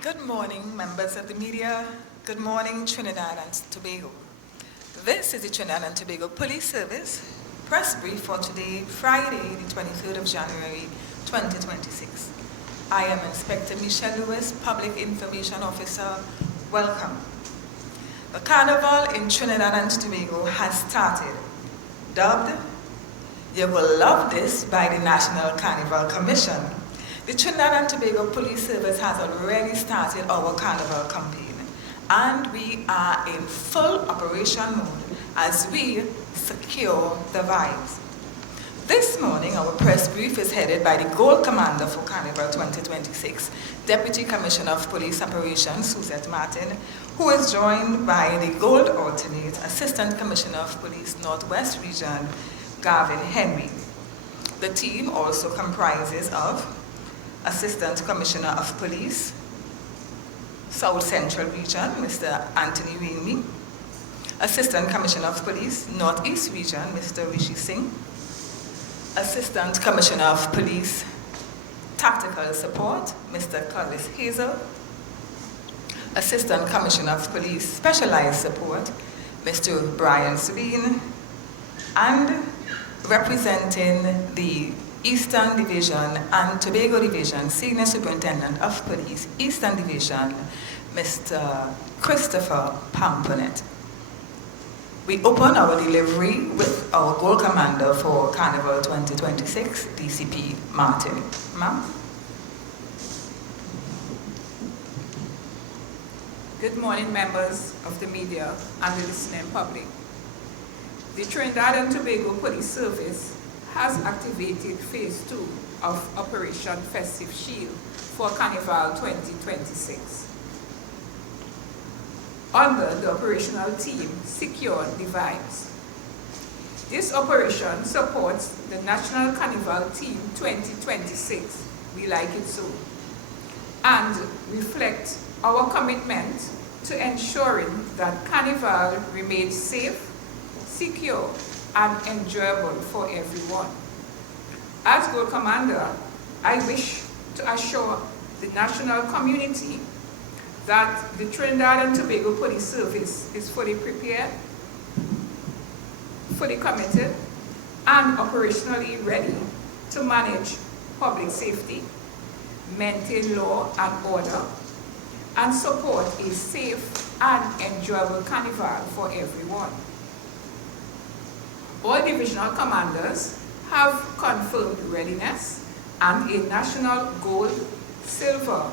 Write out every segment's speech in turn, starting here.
Good morning, members of the media. Good morning, Trinidad and Tobago. This is the Trinidad and Tobago Police Service press brief for today, Friday, the 23rd of January, 2026. I am Inspector Michelle Lewis, Public Information Officer. Welcome. The Carnival in Trinidad and Tobago has started. Dubbed "You Will Love This" by the National Carnival Commission, the Trinidad and Tobago Police Service has already started our Carnival campaign, and we are in full operation mode as we secure the vibes. This morning, our press brief is headed by the Gold Commander for Carnival 2026, Deputy Commissioner of Police Operations, Suzette Martin, who is joined by the Gold Alternate Assistant Commissioner of Police Northwest Region, Garvin Henry. The team also comprises of Assistant Commissioner of Police, South Central Region, Mr. Anthony Remy, Assistant Commissioner of Police, Northeast Region, Mr. Rishi Singh, Assistant Commissioner of Police, Tactical Support, Mr. Collis Hazel, Assistant Commissioner of Police, Specialized Support, Mr. Brian Soodeen, and representing the Eastern Division and Tobago Division, Senior Superintendent of Police, Eastern Division, Mr. Christopher Paponette. We open our delivery with our Gold Commander for Carnival 2026, DCP Martin. Ma'am? Good morning, members of the media and the listening public. The Trinidad and Tobago Police Service has activated Phase 2 of Operation Festive Shield for Carnival 2026. Under the operational team, Secure the Vibes. This operation supports the National Carnival Team 2026, we like it so, and reflects our commitment to ensuring that Carnival remains safe, secure, and enjoyable for everyone. As Gold Commander, I wish to assure the national community that the Trinidad and Tobago Police Service is fully prepared, fully committed, and operationally ready to manage public safety, maintain law and order, and support a safe and enjoyable carnival for everyone. All divisional commanders have confirmed readiness, and a national gold, silver,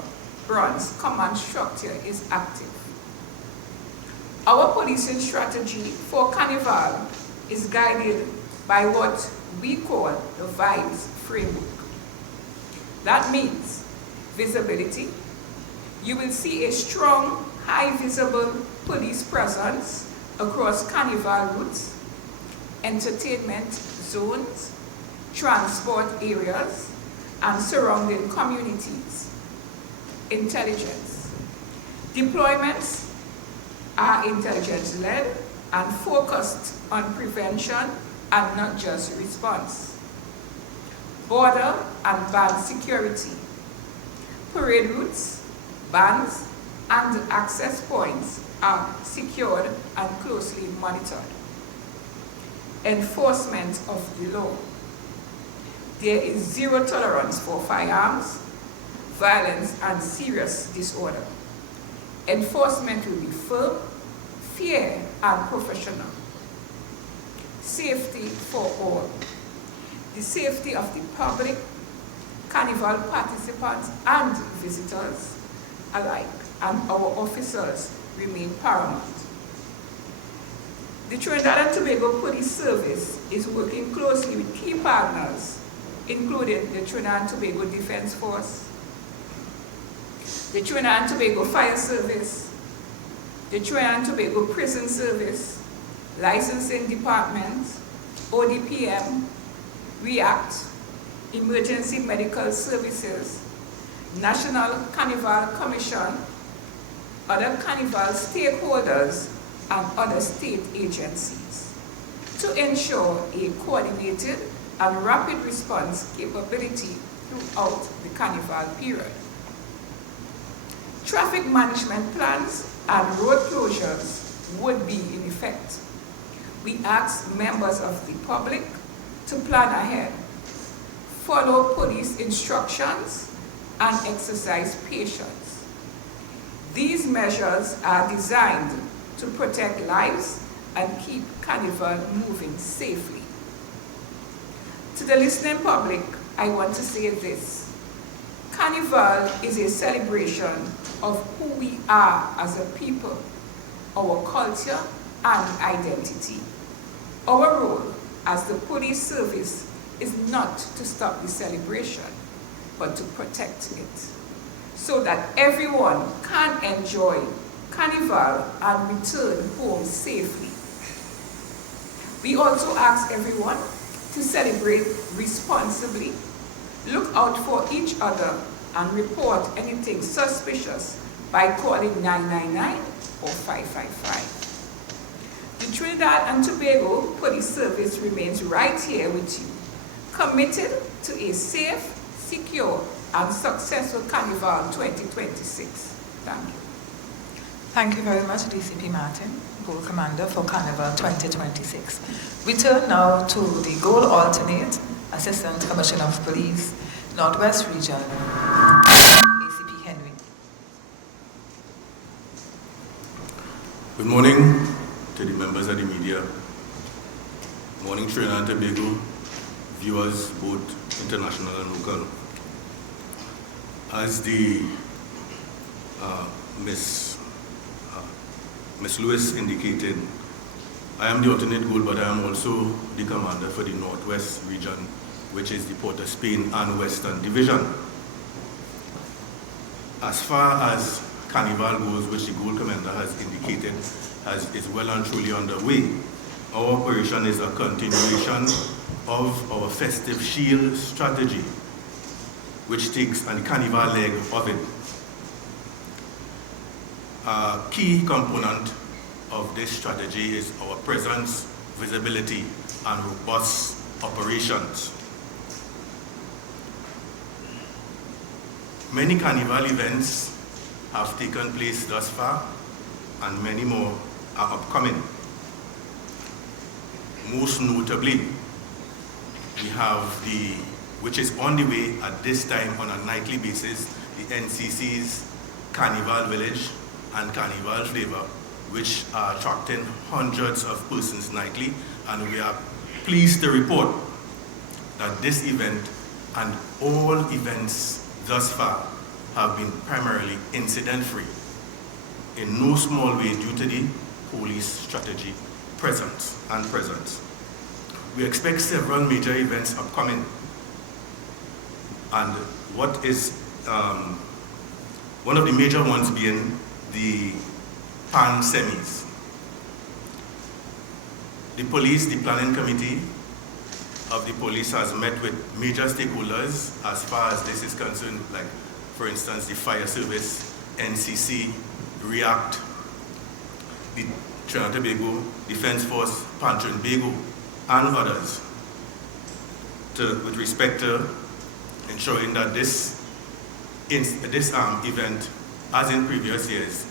bronze command structure is active. Our policing strategy for Carnival is guided by what we call the VIBES framework. That means visibility. You will see a strong, high visible police presence across Carnival routes, entertainment zones, transport areas, and surrounding communities. Intelligence. Deployments are intelligence-led and focused on prevention and not just response. Border and band security. Parade routes, bands, and access points are secured and closely monitored. Enforcement of the law. There is zero tolerance for firearms, violence, and serious disorder. Enforcement will be firm, fair, and professional. Safety for all. The safety of the public, Carnival participants, and visitors alike, and our officers remain paramount. The Trinidad and Tobago Police Service is working closely with key partners, including the Trinidad and Tobago Defense Force, the Trinidad and Tobago Fire Service, the Trinidad and Tobago Prison Service, Licensing Department, ODPM, REACT, Emergency Medical Services, National Carnival Commission, other Carnival stakeholders, and other state agencies to ensure a coordinated and rapid response capability throughout the Carnival period. traffic management plans and road closures would be in effect. We ask members of the public to plan ahead, follow police instructions, and exercise patience. These measures are designed to protect lives and keep Carnival moving safely. To the listening public, I want to say this. Carnival is a celebration of who we are as a people, our culture and identity. Our role as the police service is not to stop the celebration, but to protect it, so that everyone can enjoy Carnival and return home safely. We also ask everyone to celebrate responsibly, look out for each other, and report anything suspicious by calling 999 or 555. The Trinidad and Tobago Police Service remains right here with you, committed to a safe, secure, and successful Carnival 2026. Thank you. Thank you very much, DCP Martin, Goal Commander for Carnival 2026. We turn now to the Goal Alternate, Assistant Commissioner of Police, Northwest Region, ACP Henry. Good morning to the members of the media. Good morning, Trinidad and Tobago, viewers both international and local. As the Miss Lewis indicated, I am the alternate goal, but I am also the commander for the Northwest region, which is the Port of Spain and Western Division. As far as Carnival goes, which the goal commander has indicated is well and truly underway, our operation is a continuation of our festive shield strategy, which takes a Carnival leg of it. A key component of this strategy is our presence, visibility, and robust operations. Many Carnival events have taken place thus far, and many more are upcoming. Most notably, we have which is on the way at this time on a nightly basis, the NCC's Carnival Village and Carnival Flavor, which are attracting hundreds of persons nightly, and we are pleased to report that this event and all events thus far have been primarily incident-free, in no small way due to the police strategy presence. We expect several major events upcoming, and what is one of the major ones being the Pan Semis. The planning committee of the police has met with major stakeholders as far as this is concerned, like for instance the fire service, NCC, REACT, the Trinidad and Tobago Defense Force, Pan Trinbago, and others, with respect to ensuring that this event, as in previous years,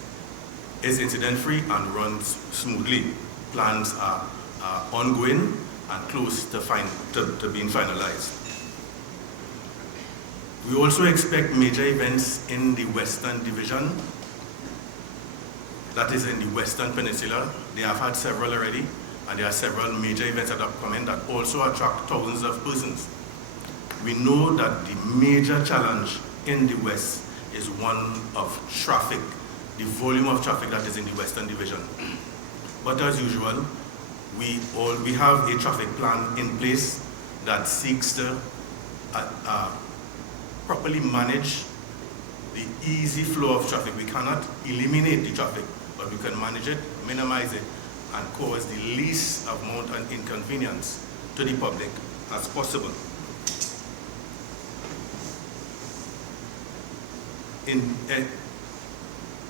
is incident-free and runs smoothly. Plans are ongoing and close to being finalized. We also expect major events in the Western Division, that is in the Western Peninsula. They have had several already, and there are several major events that are upcoming that also attract thousands of persons. We know that the major challenge in the West is one of traffic, the volume of traffic that is in the Western Division. But as usual, we have a traffic plan in place that seeks to properly manage the easy flow of traffic. We cannot eliminate the traffic, but we can manage it, minimize it, and cause the least amount of inconvenience to the public as possible.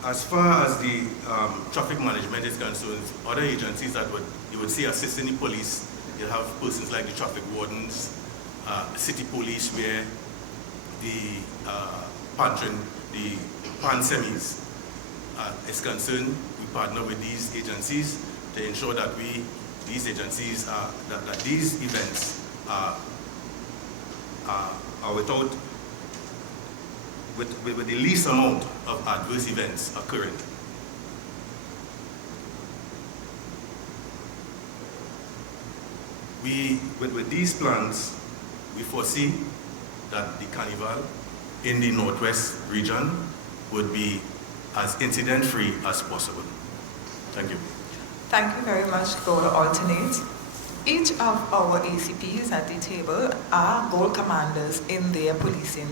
As far as the traffic management is concerned, other agencies that you would see assisting the police, you have persons like the traffic wardens, city police, where the the pan-semis is concerned, we partner with these agencies to ensure that these agencies that these events are without with the least amount of adverse events occurring. With these plans, we foresee that the carnival in the Northwest region would be as incident-free as possible. Thank you. Thank you very much, Gold Alternate. Each of our ACPs at the table are gold commanders in their policing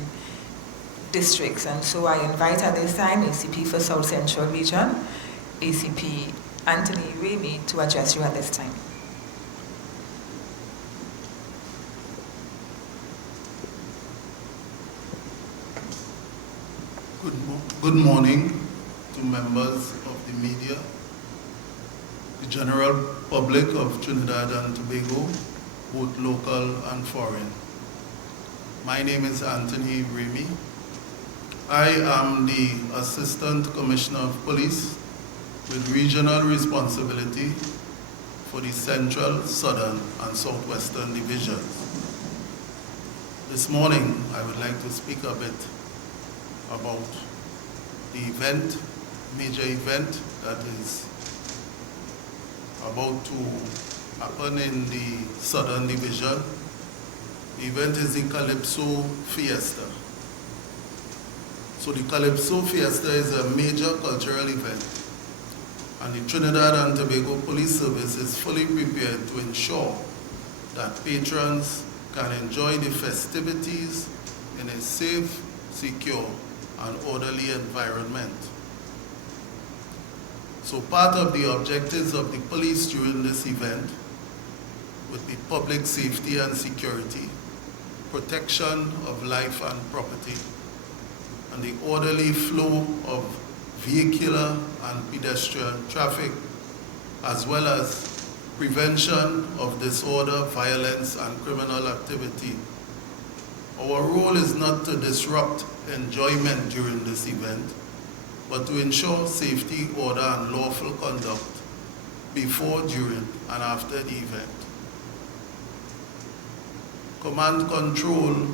districts, and so I invite at this time ACP for South Central Region, ACP Anthony Remy, to address you at this time. Good morning to members of the media, the general public of Trinidad and Tobago, both local and foreign. My name is Anthony Remy. I am the Assistant Commissioner of Police with regional responsibility for the Central, Southern, and Southwestern divisions. This morning, I would like to speak a bit about the event, major event that is about to happen in the Southern Division. The event is the Calypso Fiesta. So the Calypso Fiesta is a major cultural event, and the Trinidad and Tobago Police Service is fully prepared to ensure that patrons can enjoy the festivities in a safe, secure, and orderly environment. So part of the objectives of the police during this event would be public safety and security, protection of life and property, and the orderly flow of vehicular and pedestrian traffic, as well as prevention of disorder, violence, and criminal activity. Our role is not to disrupt enjoyment during this event, but to ensure safety, order, and lawful conduct before, during, and after the event. Command control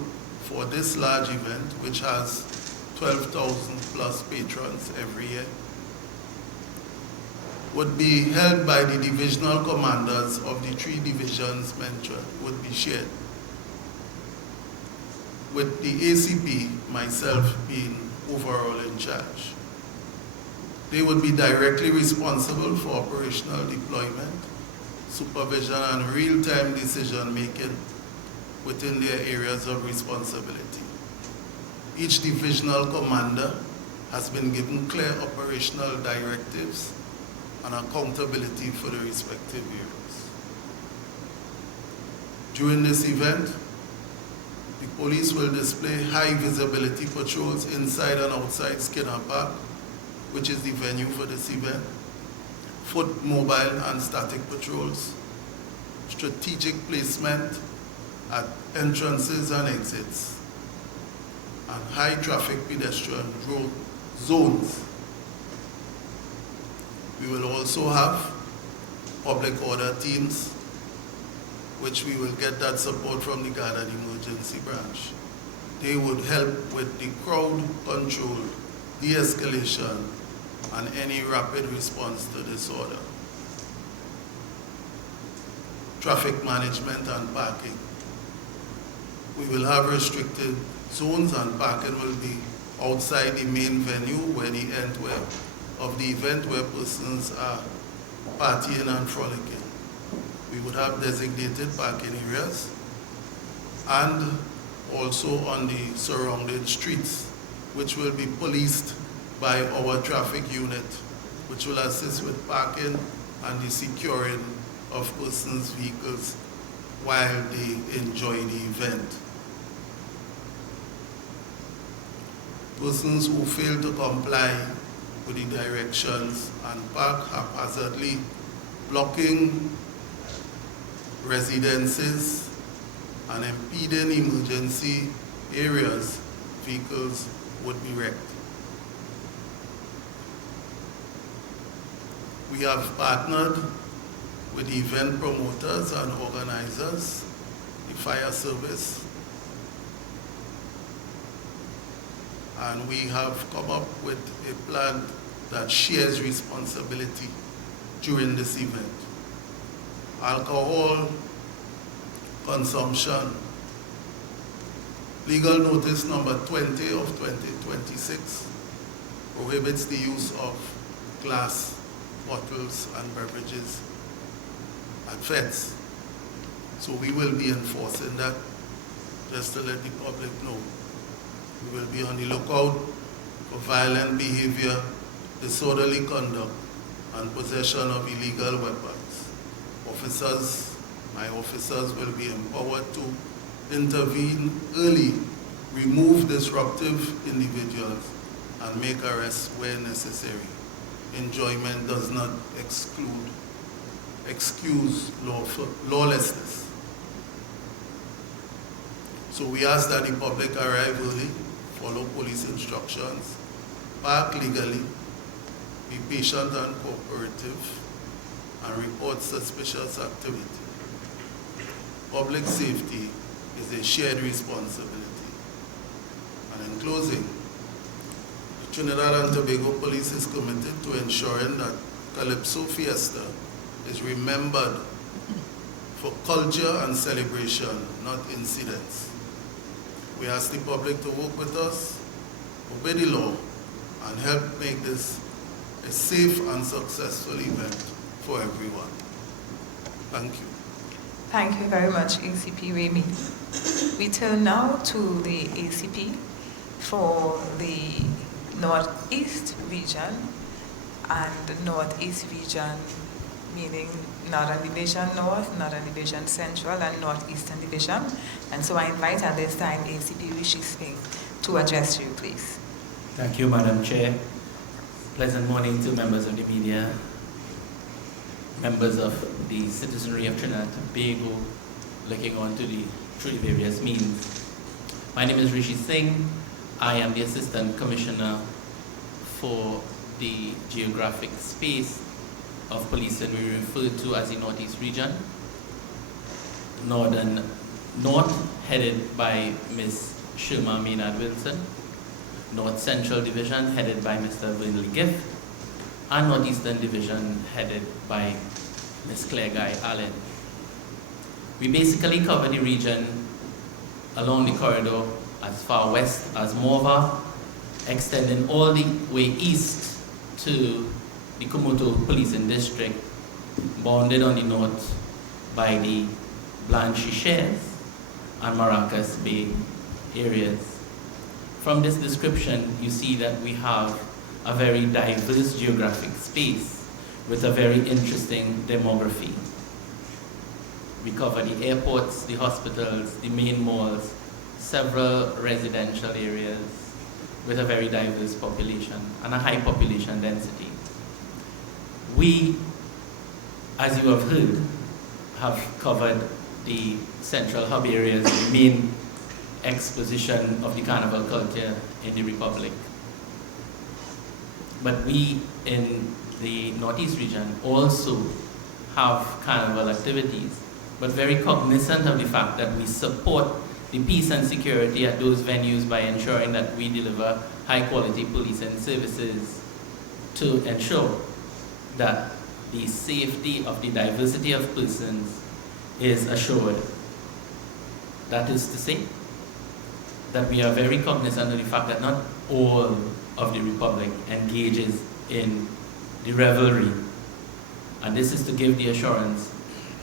for this large event, which has 12,000 plus patrons every year, would be held by the divisional commanders of the 3 divisions mentioned, would be shared, with the ACP, myself, being overall in charge. They would be directly responsible for operational deployment, supervision, and real-time decision-making within their areas of responsibility. Each divisional commander has been given clear operational directives and accountability for the respective areas. During this event, the police will display high visibility patrols inside and outside Skinner Park, which is the venue for this event, foot, mobile, and static patrols, strategic placement at entrances and exits, and high traffic pedestrian zones. We will also have public order teams, which we will get that support from the Guard and Emergency Branch. They would help with the crowd control, de-escalation, and any rapid response to disorder. Traffic management and parking. We will have restricted zones, and parking will be outside the main venue where the end of the event, where persons are partying and frolicking. We would have designated parking areas, and also on the surrounding streets, which will be policed by our traffic unit, which will assist with parking and the securing of persons' vehicles while they enjoy the event. Persons who fail to comply with the directions and park haphazardly, blocking residences and impeding emergency areas, vehicles would be wrecked. We have partnered with the event promoters and organizers, the fire service, and we have come up with a plan that shares responsibility during this event. Alcohol consumption. Legal notice number 20 of 2026 prohibits the use of glass bottles and beverages at feds. So we will be enforcing that, just to let the public know. We will be on the lookout for violent behavior, disorderly conduct, and possession of illegal weapons. My officers will be empowered to intervene early, remove disruptive individuals, and make arrests where necessary. Enjoyment does not excuse lawlessness. So we ask that the public arrive early, follow police instructions, park legally, be patient and cooperative, and report suspicious activity. Public safety is a shared responsibility. And in closing, the Trinidad and Tobago Police is committed to ensuring that Calypso Fiesta is remembered for culture and celebration, not incidents. We ask the public to work with us, obey the law, and help make this a safe and successful event for everyone. Thank you. Thank you very much, ACP Remy. We turn now to the ACP for the Northeast region and the Northeast region, meaning Northern Division North, Northern Division Central, and Northeastern Division. And so I invite at this time ACP Rishi Singh to address you, please. Thank you, Madam Chair. Pleasant morning to members of the media, members of the citizenry of Trinidad and Tobago, looking on to through the various means. My name is Rishi Singh. I am the Assistant Commissioner for the geographic space of police that we refer to as the Northeast region. North, headed by Ms. Sherma Maynard Wilson. North Central Division, headed by Mr. Vernley Gift. And Northeastern Division, headed by Ms. Claire Guy Allen. We basically cover the region along the corridor as far west as Morva, extending all the way east to the Kumoto Policing District, bounded on the north by the Blanchy Shares and Maracas Bay areas. From this description, you see that we have a very diverse geographic space with a very interesting demography. We cover the airports, the hospitals, the main malls, several residential areas with a very diverse population and a high population density. We, as you have heard, have covered the central hub areas, the main exposition of the carnival culture in the Republic. But we in the Northeast region also have carnival activities, but very cognizant of the fact that we support the peace and security at those venues by ensuring that we deliver high quality policing services to ensure that the safety of the diversity of persons is assured. That is to say, that we are very cognizant of the fact that not all of the Republic engages in the revelry. And this is to give the assurance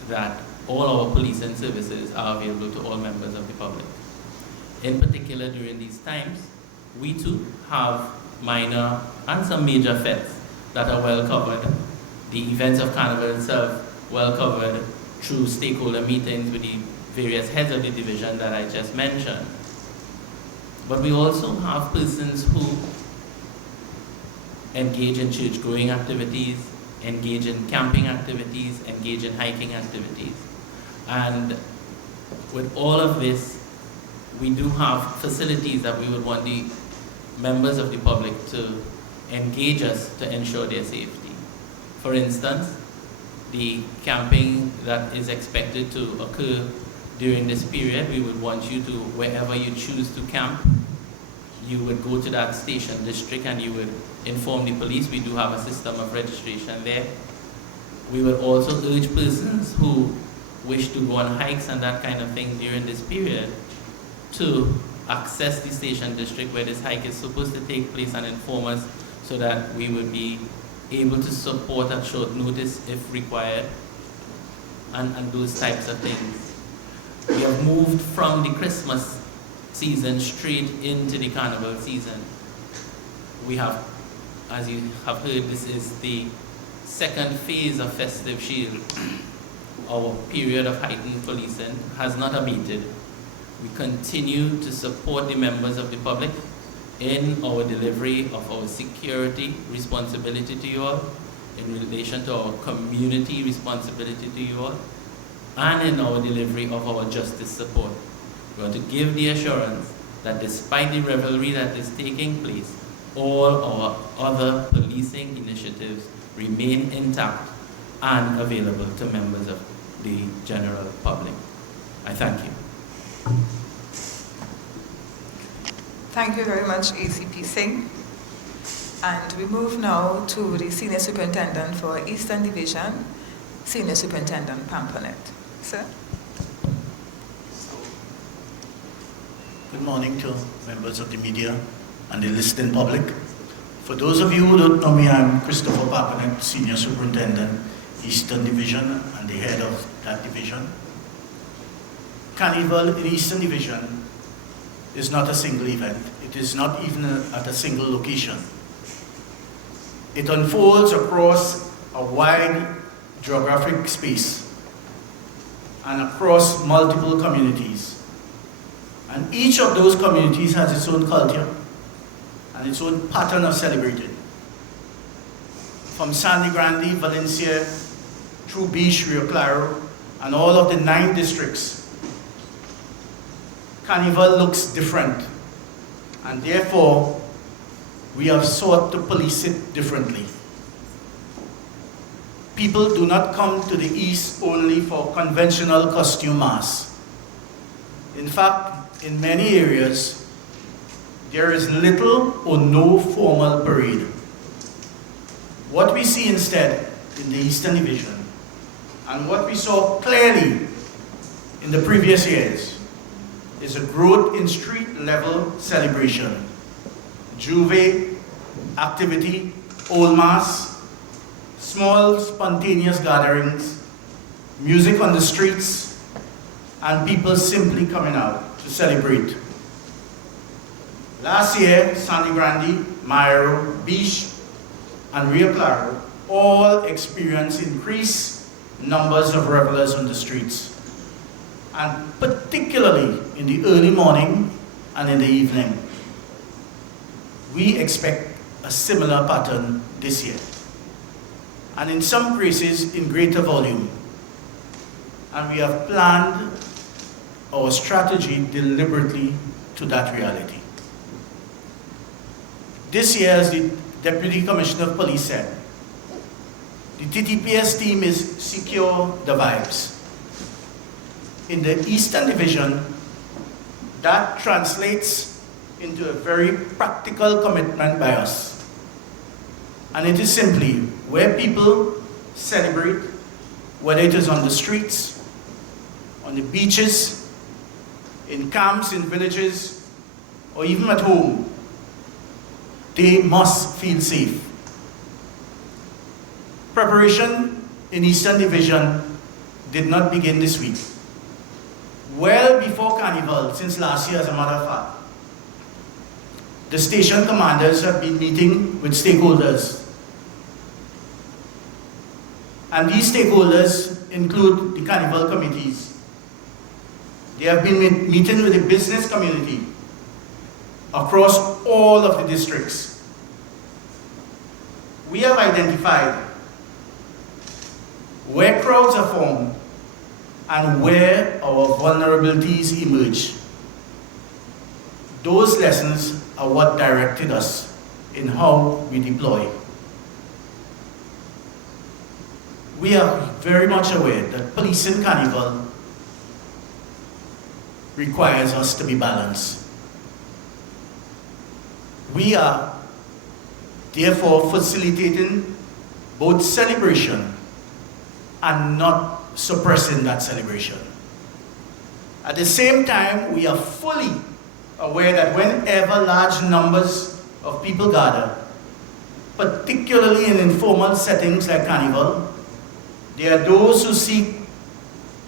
that all our policing services are available to all members of the public. In particular, during these times, we too have minor and some major fetes that are well covered. The events of Carnival itself well covered through stakeholder meetings with the various heads of the division that I just mentioned. But we also have persons who engage in church-going activities, engage in camping activities, engage in hiking activities. And with all of this, we do have facilities that we would want the members of the public to engage us to ensure their safety. For instance, the camping that is expected to occur during this period, we would want you to, wherever you choose to camp, you would go to that station district and you would inform the police. We do have a system of registration there. We would also urge persons who wish to go on hikes and that kind of thing during this period to access the station district where this hike is supposed to take place and inform us so that we would be able to support at short notice if required, and those types of things. We have moved from the Christmas season straight into the carnival season. We have, as you have heard, this is the second phase of Festive Shield. Our period of heightened policing has not abated. We continue to support the members of the public in our delivery of our security responsibility to you all, in relation to our community responsibility to you all, and in our delivery of our justice support. We want to give the assurance that despite the revelry that is taking place, all our other policing initiatives remain intact and available to members of the general public. I thank you. Thank you very much, ACP Singh. And we move now to the Senior Superintendent for Eastern Division, Senior Superintendent Paponette. Sir? Good morning to members of the media and the listening public. For those of you who don't know me, I'm Christopher Paponette, Senior Superintendent, Eastern Division, and the head of that division. Carnival in Eastern Division is not a single event. It is not even at a single location. It unfolds across a wide geographic space and across multiple communities. And each of those communities has its own culture and its own pattern of celebrating. From Sandy Grande, Valencia, through Beach, Rio Claro, and all of the 9 districts, Carnival looks different, and therefore we have sought to police it differently. People do not come to the East only for conventional costume masks. In fact, in many areas, there is little or no formal parade. What we see instead in the Eastern Division, and what we saw clearly in the previous years, is a growth in street-level celebration. Juve, activity, old mass, small spontaneous gatherings, music on the streets, and people simply coming out to celebrate. Last year, Sandy Grande, Mairo, Beach, and Rio Claro all experienced increased numbers of revelers on the streets, and particularly in the early morning and in the evening. We expect a similar pattern this year, and in some cases in greater volume. And we have planned our strategy deliberately to that reality. This year, as the Deputy Commissioner of Police said, the TTPS team is secure the vibes. In the Eastern Division, that translates into a very practical commitment by us. And it is simply where people celebrate, whether it is on the streets, on the beaches, in camps, in villages, or even at home, they must feel safe. Preparation in Eastern Division did not begin this week. Well before Carnival, since last year as a matter of fact, the station commanders have been meeting with stakeholders. And these stakeholders include the Carnival committees. They have been meeting with the business community across all of the districts. We have identified where crowds are formed and where our vulnerabilities emerge. Those lessons are what directed us in how we deploy. we are very much aware that policing Carnival requires us to be balanced. We are therefore facilitating both celebration and not suppressing that celebration. At the same time, we are fully aware that whenever large numbers of people gather, particularly in informal settings like Carnival, there are those who seek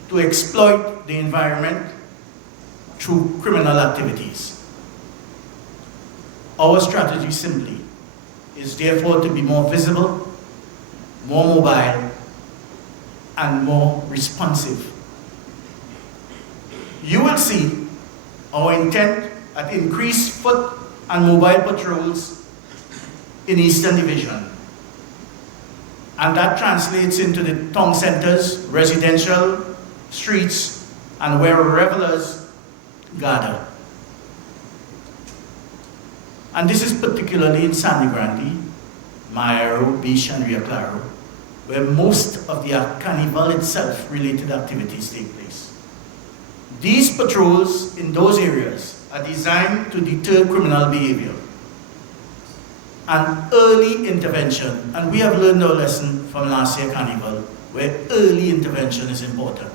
to exploit the environment through criminal activities. Our strategy simply is therefore to be more visible, more mobile, and more responsive. You will see our intent at increased foot and mobile patrols in Eastern Division. And that translates into the town centers, residential streets, and where revelers gather. And this is particularly in Sandy Grande, Mayaro, Beach, and Rio Claro, where most of the Carnival itself related activities take place. These patrols in those areas are designed to deter criminal behavior and early intervention. And we have learned our lesson from last year Carnival, where early intervention is important.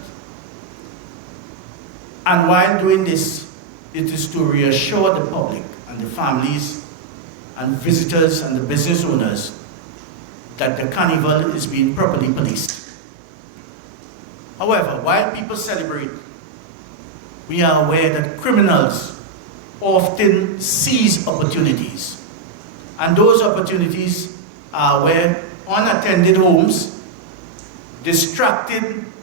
And while doing this, it is to reassure the public and the families and visitors and the business owners that the Carnival is being properly policed. However, while people celebrate, we are aware that criminals often seize opportunities. And those opportunities are where unattended homes, distracted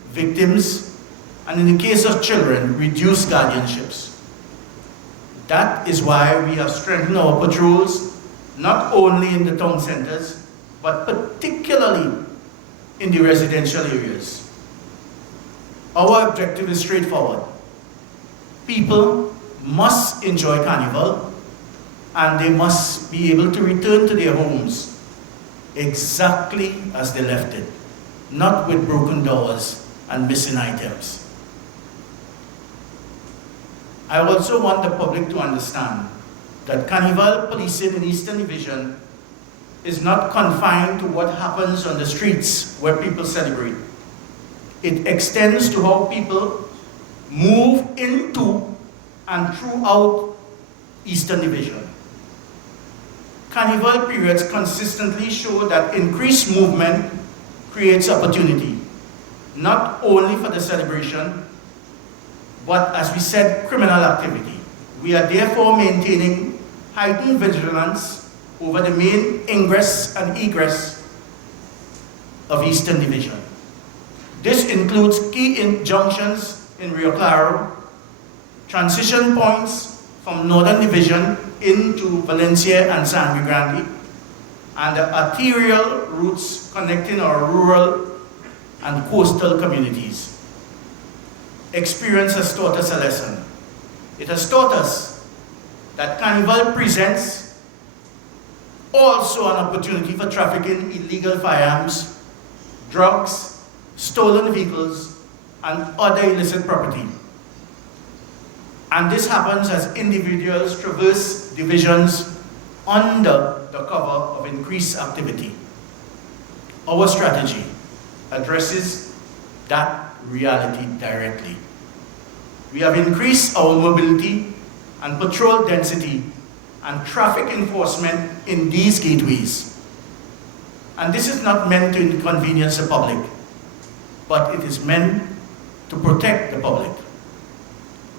victims, and in the case of children, reduced guardianships. That is why we have strengthened our patrols, not only in the town centers, but particularly in the residential areas. Our objective is straightforward. People must enjoy Carnival, and they must be able to return to their homes exactly as they left it, not with broken doors and missing items. I also want the public to understand that Carnival policing in Eastern Division is not confined to what happens on the streets where people celebrate. It extends to how people move into and throughout Eastern Division. Carnival periods consistently show that increased movement creates opportunity, not only for the celebration, but as we said, criminal activity. We are therefore maintaining heightened vigilance over the main ingress and egress of Eastern Division. This includes key junctions in Rio Claro, transition points from Northern Division into Valencia and San Grande, and the arterial routes connecting our rural and coastal communities. Experience has taught us a lesson. It has taught us that Carnival presents also an opportunity for trafficking illegal firearms, drugs, stolen vehicles, and other illicit property. And this happens as individuals traverse divisions under the cover of increased activity. Our strategy addresses that reality directly. We have increased our mobility and patrol density and traffic enforcement in these gateways. And this is not meant to inconvenience the public, but it is meant to protect the public.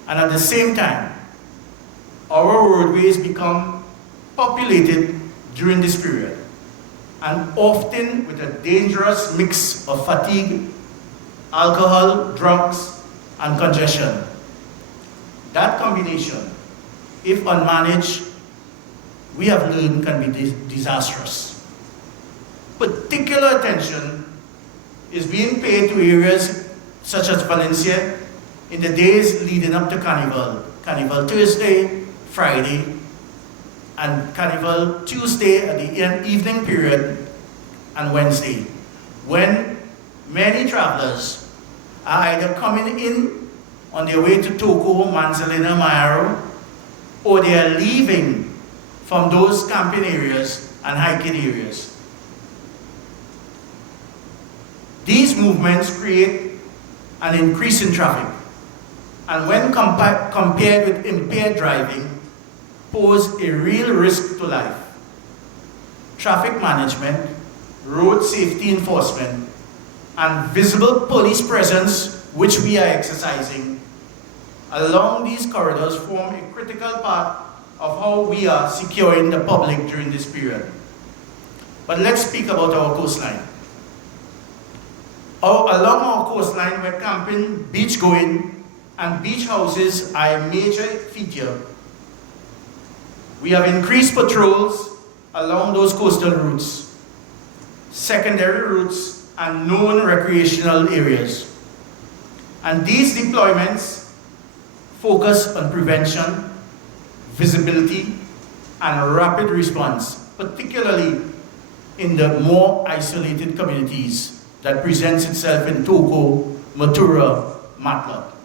And at the same time, our roadways become populated during this period, and often with a dangerous mix of fatigue, alcohol, drugs, and congestion. That combination, if unmanaged, we have learned can be disastrous. Particular attention is being paid to areas such as Valencia in the days leading up to Carnival. Carnival Thursday, Friday, and Carnival Tuesday at the evening period, and Wednesday, when many travelers are either coming in on their way to Toko, Manzanilla, Mayaro, or they are leaving from those camping areas and hiking areas. These movements create an increase in traffic, and when compared with impaired driving, pose a real risk to life. Traffic management, road safety enforcement, and visible police presence, which we are exercising along these corridors, form a critical part of how we are securing the public during this period. But let's speak about our coastline. Along our coastline, where camping, beach going, and beach houses are a major feature, we have increased patrols along those coastal routes, secondary routes, and known recreational areas. And these deployments focus on prevention, visibility, and rapid response, particularly in the more isolated communities that presents itself in Toko, Matura, Matlock.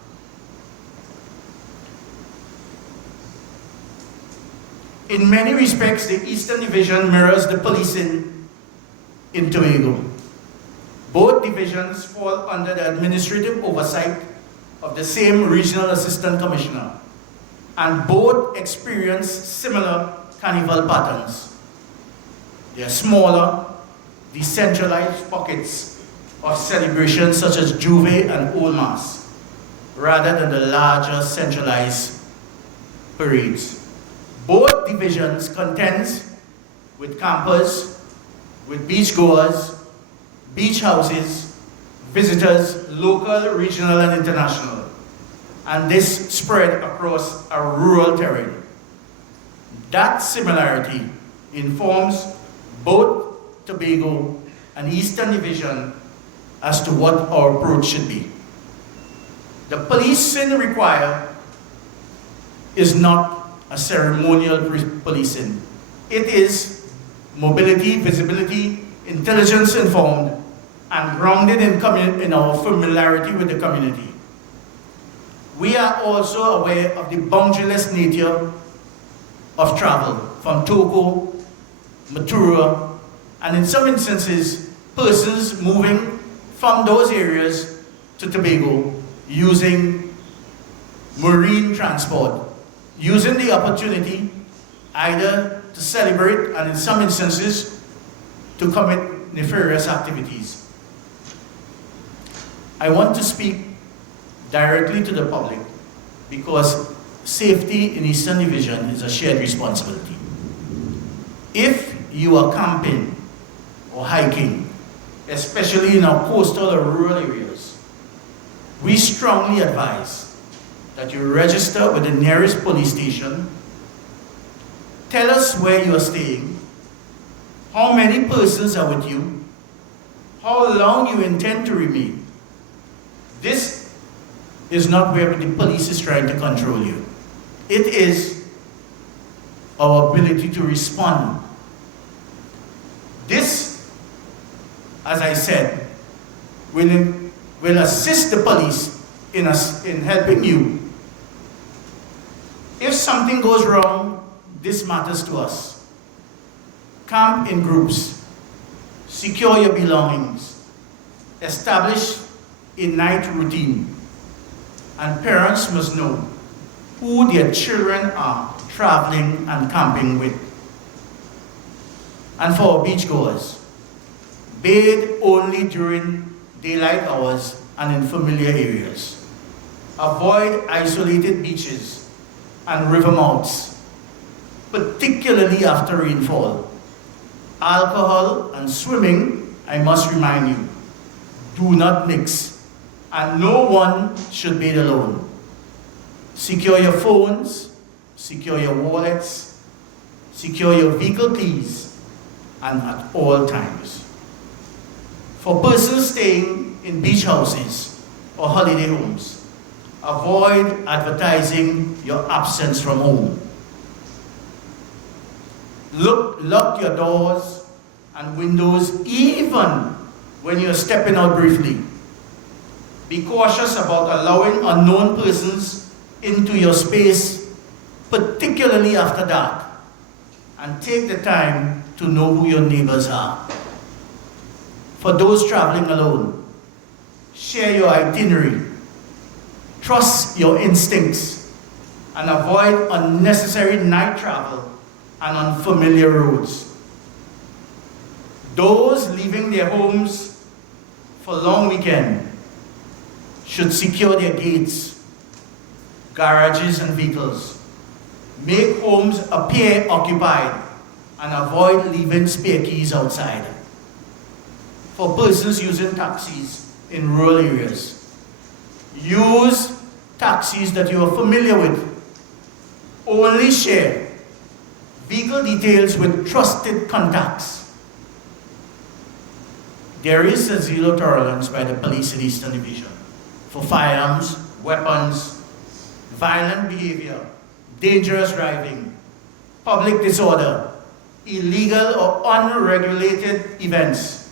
In many respects, the Eastern Division mirrors the policing in Tobago. Both divisions fall under the administrative oversight of the same Regional Assistant Commissioner, and both experience similar carnival patterns. They are smaller, decentralized pockets of celebrations such as Juve and Old Mass, rather than the larger centralized parades. Both divisions contend with campers, with beachgoers, beach houses, visitors, local, regional, and international. And this spread across a rural terrain. That similarity informs both Tobago and Eastern Division as to what our approach should be. The policing required is not a ceremonial policing. It is mobility, visibility, intelligence informed, and grounded in our familiarity with the community. We are also aware of the boundaryless nature of travel from Toko, Matura, and in some instances, persons moving from those areas to Tobago using marine transport, using the opportunity either to celebrate and in some instances to commit nefarious activities. I want to speak directly to the public because safety in Eastern Division is a shared responsibility. If you are camping or hiking, especially in our coastal or rural areas, we strongly advise that you register with the nearest police station, tell us where you are staying, how many persons are with you, how long you intend to remain. This is not where the police is trying to control you. It is our ability to respond. This, as I said, will assist the police in helping you. If something goes wrong, this matters to us. Camp in groups, secure your belongings, establish a night routine, and parents must know who their children are traveling and camping with. And for beachgoers, bathe only during daylight hours and in familiar areas. Avoid isolated beaches and river mouths, particularly after rainfall. Alcohol and swimming, I must remind you, do not mix, and no one should bathe alone. Secure your phones, secure your wallets, secure your vehicle keys, and at all times. For persons staying in beach houses or holiday homes, avoid advertising your absence from home. Lock your doors and windows even when you're stepping out briefly. Be cautious about allowing unknown persons into your space, particularly after dark, and take the time to know who your neighbors are. For those traveling alone, share your itinerary, trust your instincts, and avoid unnecessary night travel and unfamiliar roads. Those leaving their homes for long weekend should secure their gates, garages, and vehicles. Make homes appear occupied and avoid leaving spare keys outside. For persons using taxis in rural areas, use taxis that you are familiar with. Only share vehicle details with trusted contacts. There is a zero tolerance by the police in Eastern Division for firearms, weapons, violent behavior, dangerous driving, public disorder, illegal or unregulated events,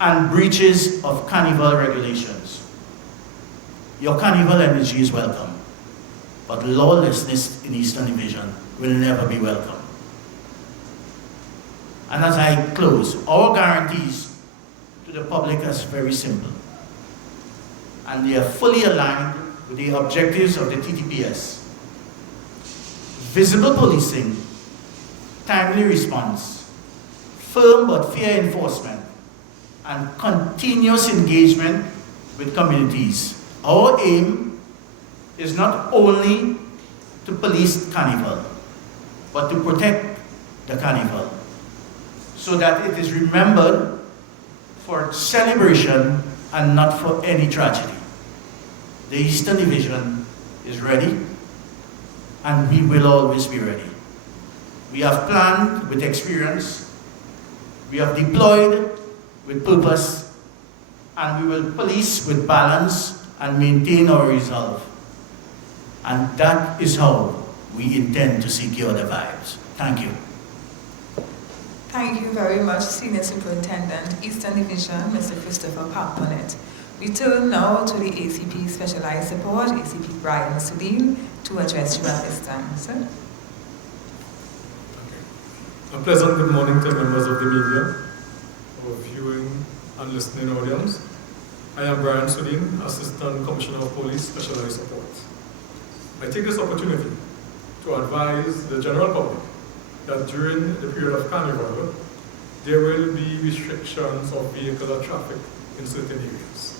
and breaches of carnival regulations. Your carnival energy is welcome, but lawlessness in Eastern Division will never be welcome. And as I close, our guarantees to the public are very simple, and they are fully aligned with the objectives of the TTPS. Visible policing, timely response, firm but fair enforcement, and continuous engagement with communities. Our aim is not only to police carnival, but to protect the carnival, so that it is remembered for celebration and not for any tragedy. The Eastern Division is ready, and we will always be ready. We have planned with experience, we have deployed with purpose, and we will police with balance and maintain our resolve. And that is how we intend to secure the vibes. Thank you. Thank you very much, Senior Superintendent, Eastern Division, Mr. Christopher Paponette. We turn now to the ACP Specialized Support, ACP Brian Soodeen, to address you at this time. Sir? Okay. A pleasant good morning to members of the media, our viewing and listening audience. I am Brian Soodeen, Assistant Commissioner of Police, Specialized Support. I take this opportunity to advise the general public that during the period of Carnival, there will be restrictions of vehicular traffic in certain areas.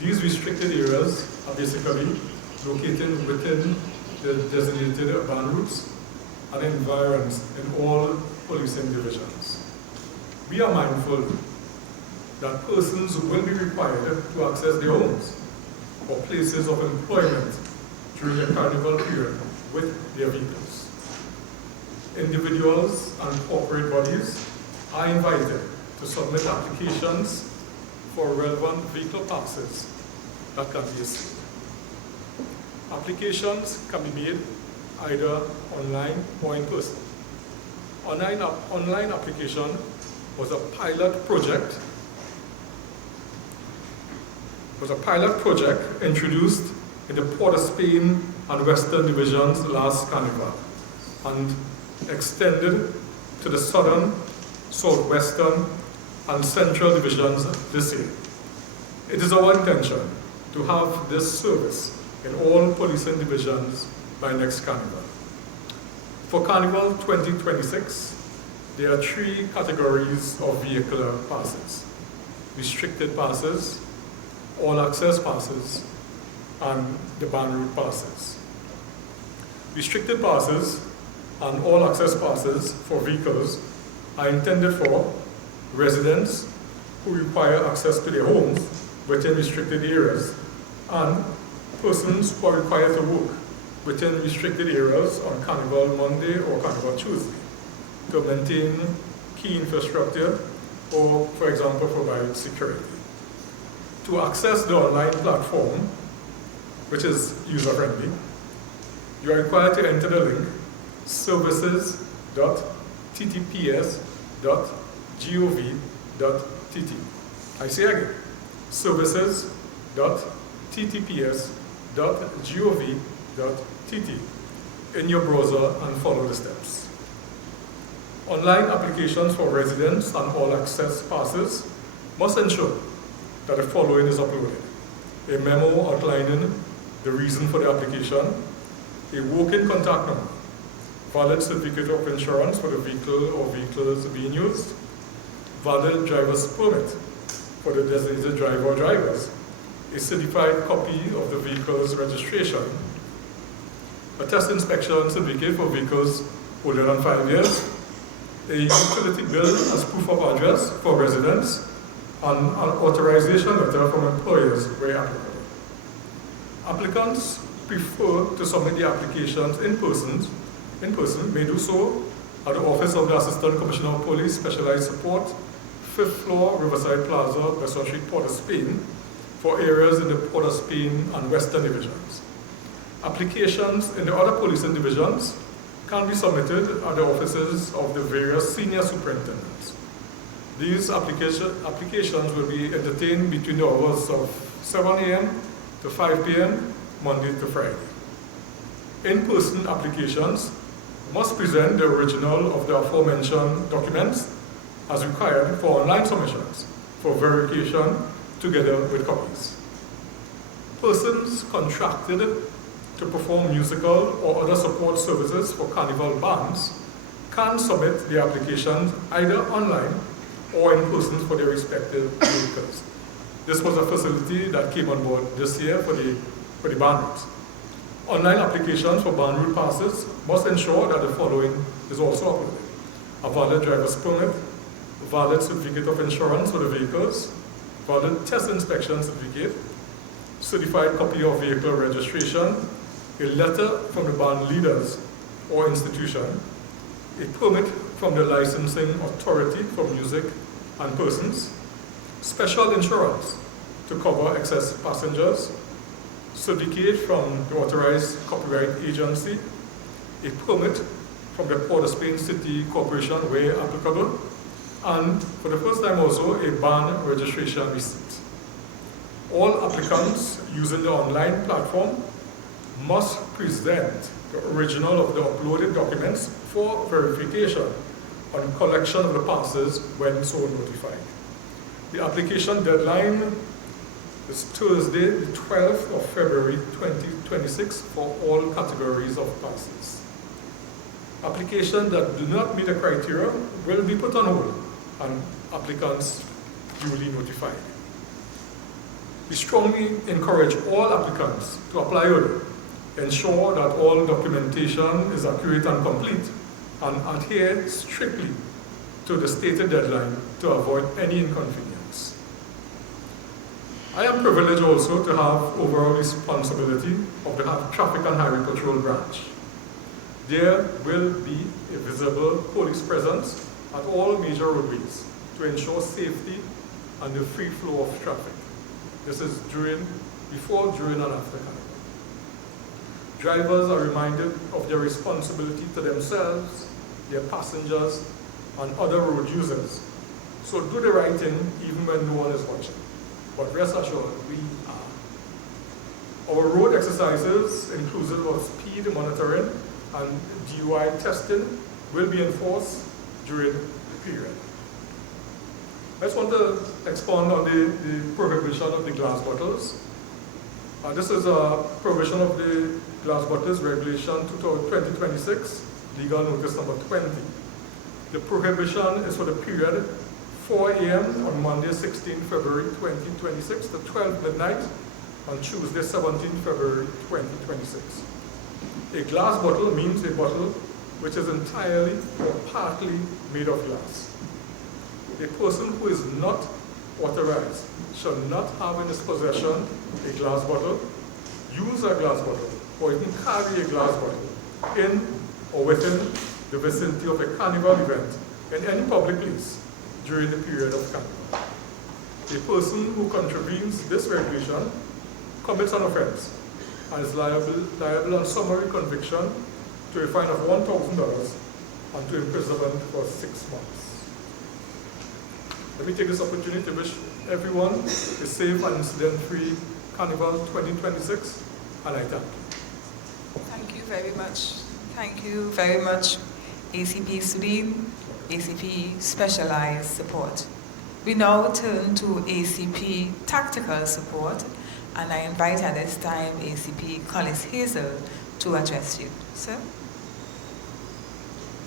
These restricted areas are basically located within the designated urban routes and environs in all policing divisions. We are mindful that persons will be required to access their homes or places of employment during the carnival period with their vehicles. Individuals and corporate bodies are invited to submit applications for relevant vehicle passes that can be issued. Applications can be made either online or in person. Online application was a pilot project introduced in the Port of Spain and Western Divisions last Carnival and extended to the Southern, Southwestern, and Central Divisions this year. It is our intention to have this service in all policing divisions by next Carnival. For Carnival 2026, there are 3 categories of vehicular passes: restricted passes, all access passes, and the ban route passes. Restricted passes and all access passes for vehicles are intended for residents who require access to their homes within restricted areas and persons who are required to work within restricted areas on Carnival Monday or Carnival Tuesday to maintain key infrastructure or, for example, provide security. To access the online platform, which is user-friendly, you are required to enter the link services.ttps.gov I say again, services.ttps.gov.tt in your browser and follow the steps. Online applications for residents and all access passes must ensure that the following is uploaded: a memo outlining the reason for the application, a walk-in contact number, valid certificate of insurance for the vehicle or vehicles being used, valid driver's permit for the designated driver or drivers, a certified copy of the vehicle's registration, a test inspection certificate for vehicles older than 5 years, a utility bill as proof of address for residents, and an authorization letter from employers where applicable. Applicants prefer to submit the applications in person may do so at the Office of the Assistant Commissioner of Police, Specialized Support, 5th floor, Riverside Plaza, Western Street, Port of Spain, for areas in the Port of Spain and Western Divisions. Applications in the other policing divisions can be submitted at the offices of the various senior superintendents. These applications will be entertained between the hours of 7 a.m. to 5 p.m. Monday to Friday. In-person applications must present the original of the aforementioned documents as required for online submissions for verification together with copies. Persons contracted to perform musical or other support services for carnival bands can submit the applications either online or in person for their respective vehicles. This was a facility that came on board this year for the band routes. Online applications for band route passes must ensure that the following is also uploaded: a valid driver's permit, a valid certificate of insurance for the vehicles, valid test inspection certificate, certified copy of vehicle registration, a letter from the band leaders or institution, a permit from the licensing authority for music and persons, special insurance to cover excess passengers, certificate from the authorized copyright agency, a permit from the Port of Spain City Corporation where applicable, and for the first time also a band registration receipt. All applicants using the online platform must present the original of the uploaded documents for verification on collection of the passes when so notified. The application deadline is Thursday, the 12th of February 2026 for all categories of passes. Applications that do not meet the criteria will be put on hold and applicants duly notified. We strongly encourage all applicants to apply early, ensure that all documentation is accurate and complete, and adhere strictly to the stated deadline to avoid any inconvenience. I am privileged also to have overall responsibility of the Traffic and Highway Patrol branch. There will be a visible police presence at all major roadways to ensure safety and the free flow of traffic. This is before, during, and after Carnival. Drivers are reminded of their responsibility to themselves, their passengers, and other road users. So do the right thing even when no one is watching. But rest assured, we are. Our road exercises, inclusive of speed monitoring and DUI testing, will be enforced during the period. I just want to expand on the prohibition of the glass bottles. This is a prohibition of the glass bottles regulation 2026, legal notice number 20. The prohibition is for the period 4 a.m. on Monday, 16 February 2026 to 12 midnight on Tuesday, 17 February 2026. A glass bottle means a bottle which is entirely or partly made of glass. A person who is not authorized shall not have in his possession a glass bottle, use a glass bottle, or even carry a glass bottle in or within the vicinity of a carnival event in any public place during the period of carnival. A person who contravenes this regulation commits an offense and is liable on summary conviction to a fine of $1,000 and to imprisonment for 6 months. Let me take this opportunity to wish everyone a safe and incident-free Carnival 2026, and I thank you. Thank you very much. Thank you very much, ACP Soodeen, ACP Specialized Support. We now turn to ACP Tactical Support, and I invite at this time ACP Collis Hazel to address you. Sir?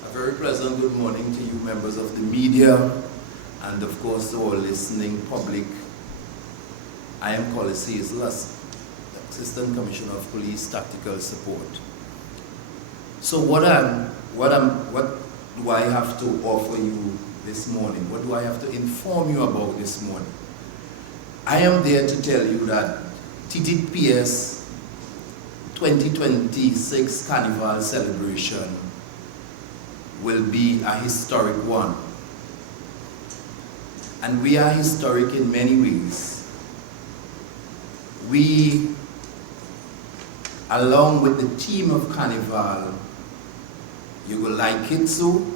A very pleasant good morning to you members of the media and of course to all listening public. I am Collis Hazel, Assistant Commissioner of Police Tactical Support. So what do I have to offer you this morning? What do I have to inform you about this morning? I am there to tell you that TTPS 2026 Carnival celebration will be a historic one. And we are historic in many ways. We, along with the team of Carnival, you will like it so,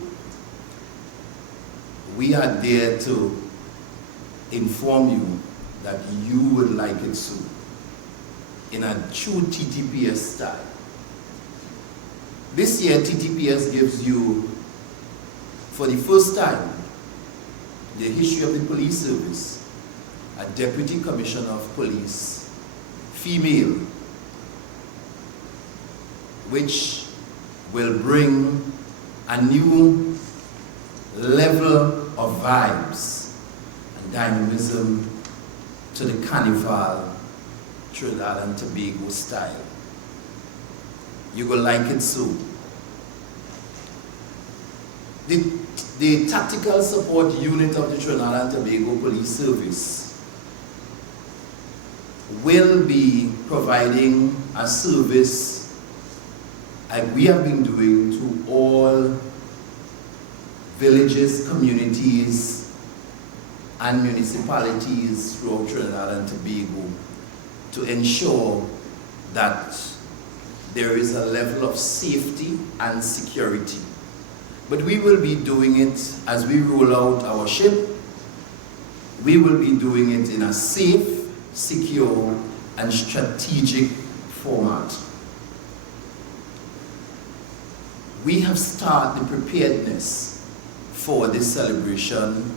we are there to inform you that you would like it so, in a true TTPS style. This year, TTPS gives you, for the first time, the history of the police service, a Deputy Commissioner of Police, female, which will bring a new level of vibes and dynamism to the Carnival Trinidad and Tobago style. You will like it so. The Tactical Support Unit of the Trinidad and Tobago Police Service will be providing a service like we have been doing to all villages, communities, and municipalities throughout Trinidad and Tobago to ensure that there is a level of safety and security. But we will be doing it as we roll out our ship. We will be doing it in a safe, secure, and strategic format. We have started the preparedness for this celebration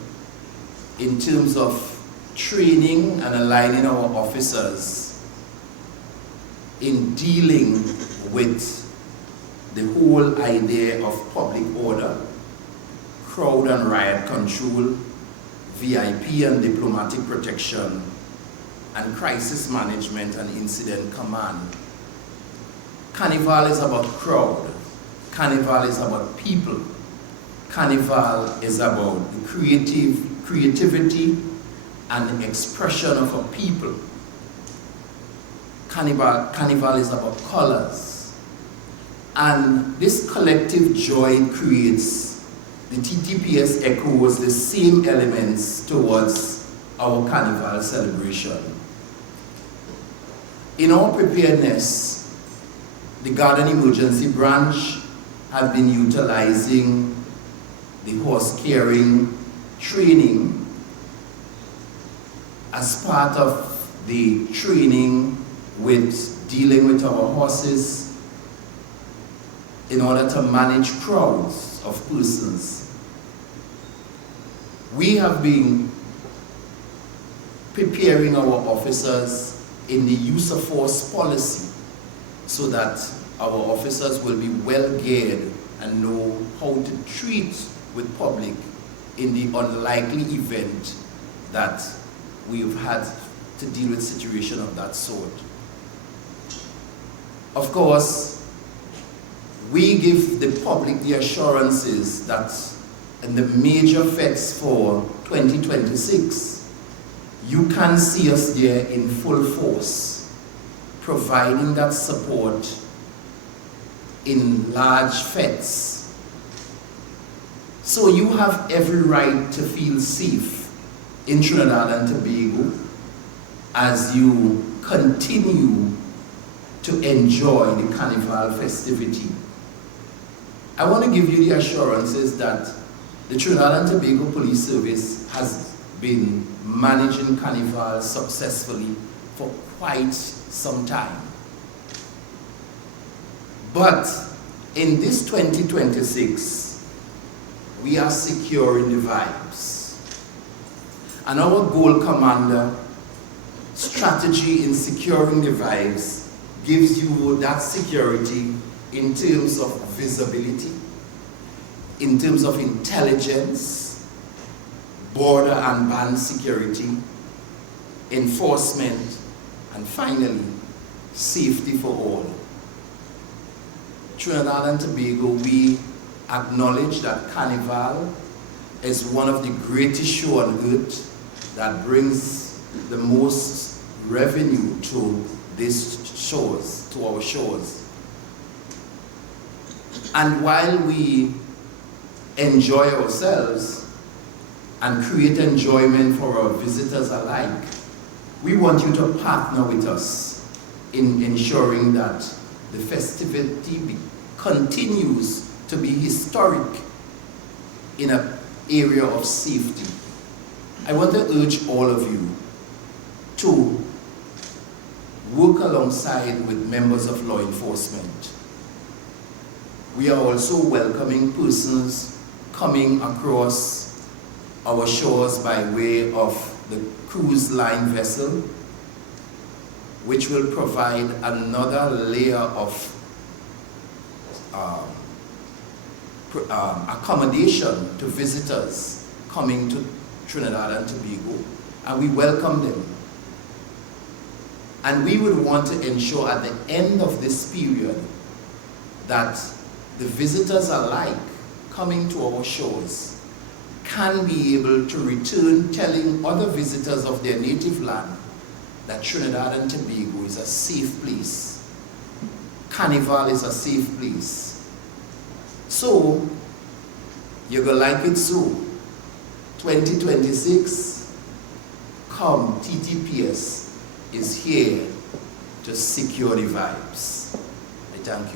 in terms of training and aligning our officers in dealing with the whole idea of public order, crowd and riot control, VIP and diplomatic protection, and crisis management and incident command. Carnival is about crowd. Carnival is about people. Carnival is about the creativity and expression of a people. Carnival is about colors. And this collective joy creates, the TTPS echoes the same elements towards our Carnival celebration. In our preparedness, the Garden Emergency Branch have been utilizing the horse carrying training as part of the training with dealing with our horses in order to manage crowds of persons. We have been preparing our officers in the use of force policy so that our officers will be well geared and know how to treat with public in the unlikely event that we've had to deal with a situation of that sort. Of course, we give the public the assurances that in the major fests for 2026, you can see us there in full force, providing that support in large fests. So you have every right to feel safe in Trinidad and Tobago as you continue to enjoy the Carnival festivity. I want to give you the assurances that the Trinidad and Tobago Police Service has been managing Carnival successfully for quite some time. But in this 2026, we are securing the vibes. And our goal commander strategy in securing the vibes gives you that security in terms of visibility, in terms of intelligence, border and band security, enforcement, and finally, safety for all. Trinidad and Tobago, we acknowledge that Carnival is one of the greatest shows on earth that brings the most revenue to these shores, to our shores. And while we enjoy ourselves and create enjoyment for our visitors alike, we want you to partner with us in ensuring that the festivity continues to be historic in an area of safety. I want to urge all of you to work alongside with members of law enforcement. We are also welcoming persons coming across our shores by way of the cruise line vessel, which will provide another layer of accommodation to visitors coming to Trinidad and Tobago, and we welcome them. And we would want to ensure at the end of this period that the visitors alike coming to our shores can be able to return telling other visitors of their native land that Trinidad and Tobago is a safe place. Carnival is a safe place. So, you're going to like it so. 2026, come, TTPS is here to secure the vibes. I thank you.